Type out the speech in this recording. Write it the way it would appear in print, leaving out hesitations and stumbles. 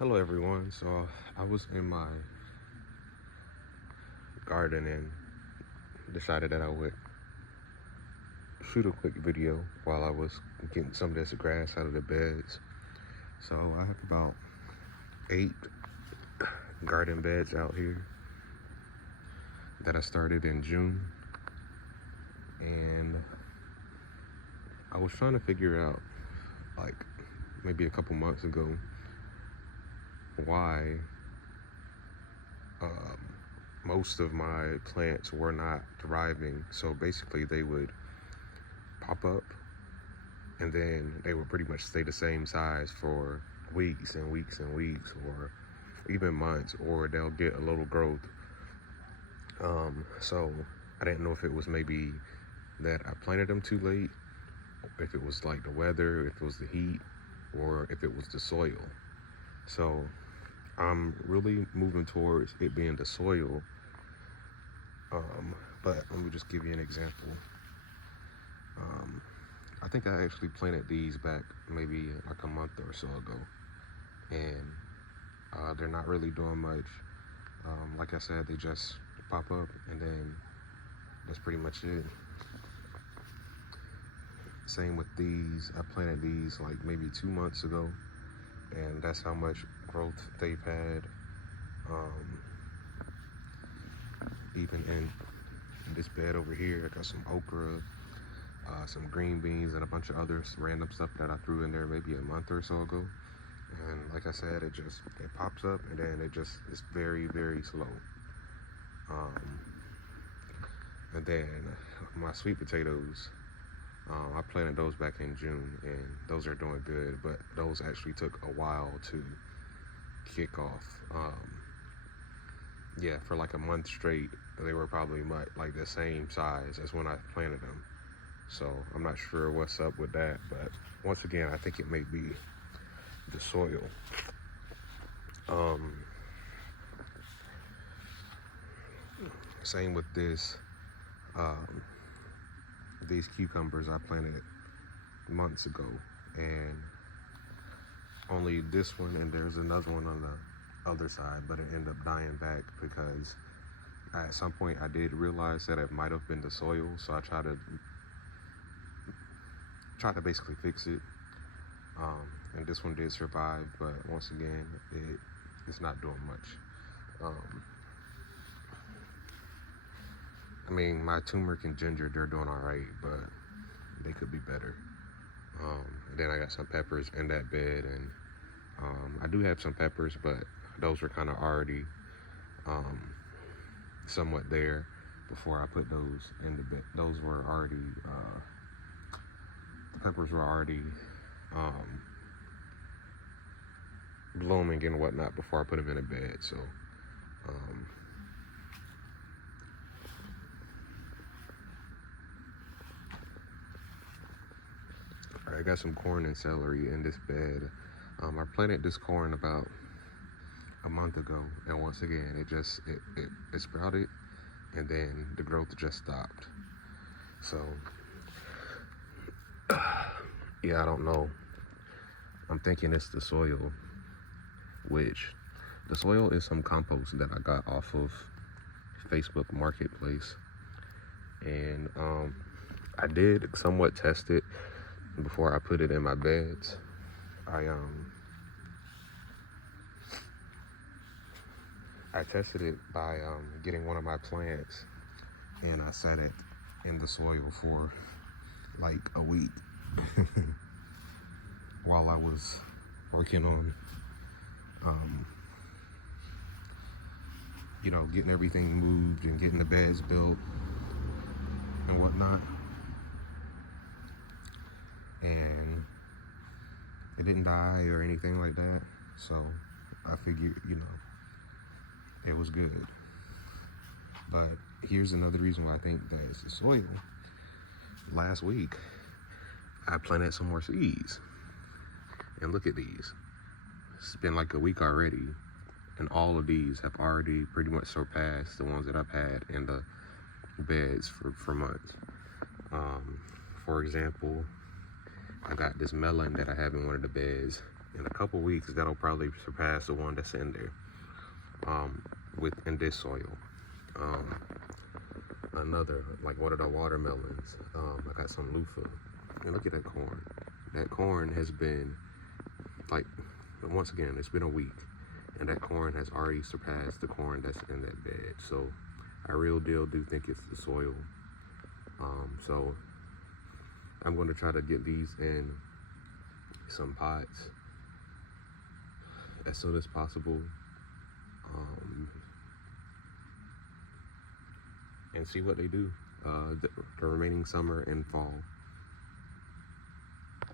Hello everyone. So I was in my garden and decided that I would shoot a quick video while I was getting some of this grass out of the beds. So I have about 8 garden beds out here that I started in June, and I was trying to figure out, like maybe a couple months ago, why most of my plants were not thriving. So basically they would pop up and then they would pretty much stay the same size for weeks and weeks and weeks, or even months, or they'll get a little growth. So I didn't know if it was maybe that I planted them too late, if it was like the weather, if it was the heat, or if it was the soil. So I'm really moving towards it being the soil. But let me just give you an example. I think I actually planted these back maybe like a month or so ago, and they're not really doing much. Like I said, they just pop up and then that's pretty much it. Same with these. I planted these like maybe 2 months ago, and that's how much growth they've had. Even in this bed over here, I got some okra, some green beans, and a bunch of other random stuff that I threw in there maybe a month or so ago. And like I said, it pops up and then it's very, very slow. And then my sweet potatoes, I planted those back in June, and those are doing good, but those actually took a while to kick off. Yeah, for like a month straight, they were probably like the same size as when I planted them. So I'm not sure what's up with that, but once again, I think it may be the soil. Same with this. These cucumbers I planted months ago, and only this one, and there's another one on the other side, but it ended up dying back because at some point I did realize that it might have been the soil, so I tried to basically fix it. And this one did survive, but once again, it's not doing much. I mean, my turmeric and ginger, they're doing all right, but they could be better. And then I got some peppers in that bed, and I do have some peppers, but those were kind of already somewhat there before I put those in the bed. Those were already, the peppers were already blooming and whatnot before I put them in the bed. So I got some corn and celery in this bed. I planted this corn about a month ago, and once again, it sprouted, and then the growth just stopped. So yeah, I don't know. I'm thinking it's the soil, which the soil is some compost that I got off of Facebook Marketplace, and I did somewhat test it before I put it in my beds. I tested it by getting one of my plants, and I sat it in the soil for like a week while I was working on getting everything moved and getting the beds built and whatnot. And it didn't die or anything like that. So I figured, it was good. But here's another reason why I think that it's the soil. Last week, I planted some more seeds. And look at these. It's been like a week already, and all of these have already pretty much surpassed the ones that I've had in the beds for months. For example, I got this melon that I have in one of the beds, in a couple weeks, that'll probably surpass the one that's in there, in this soil. Another, like one of the watermelons, I got some loofah, and look at that corn. That corn has been, like, once again, it's been a week, and that corn has already surpassed the corn that's in that bed. So I real deal do think it's the soil. So I'm going to try to get these in some pots as soon as possible, and see what they do the remaining summer and fall.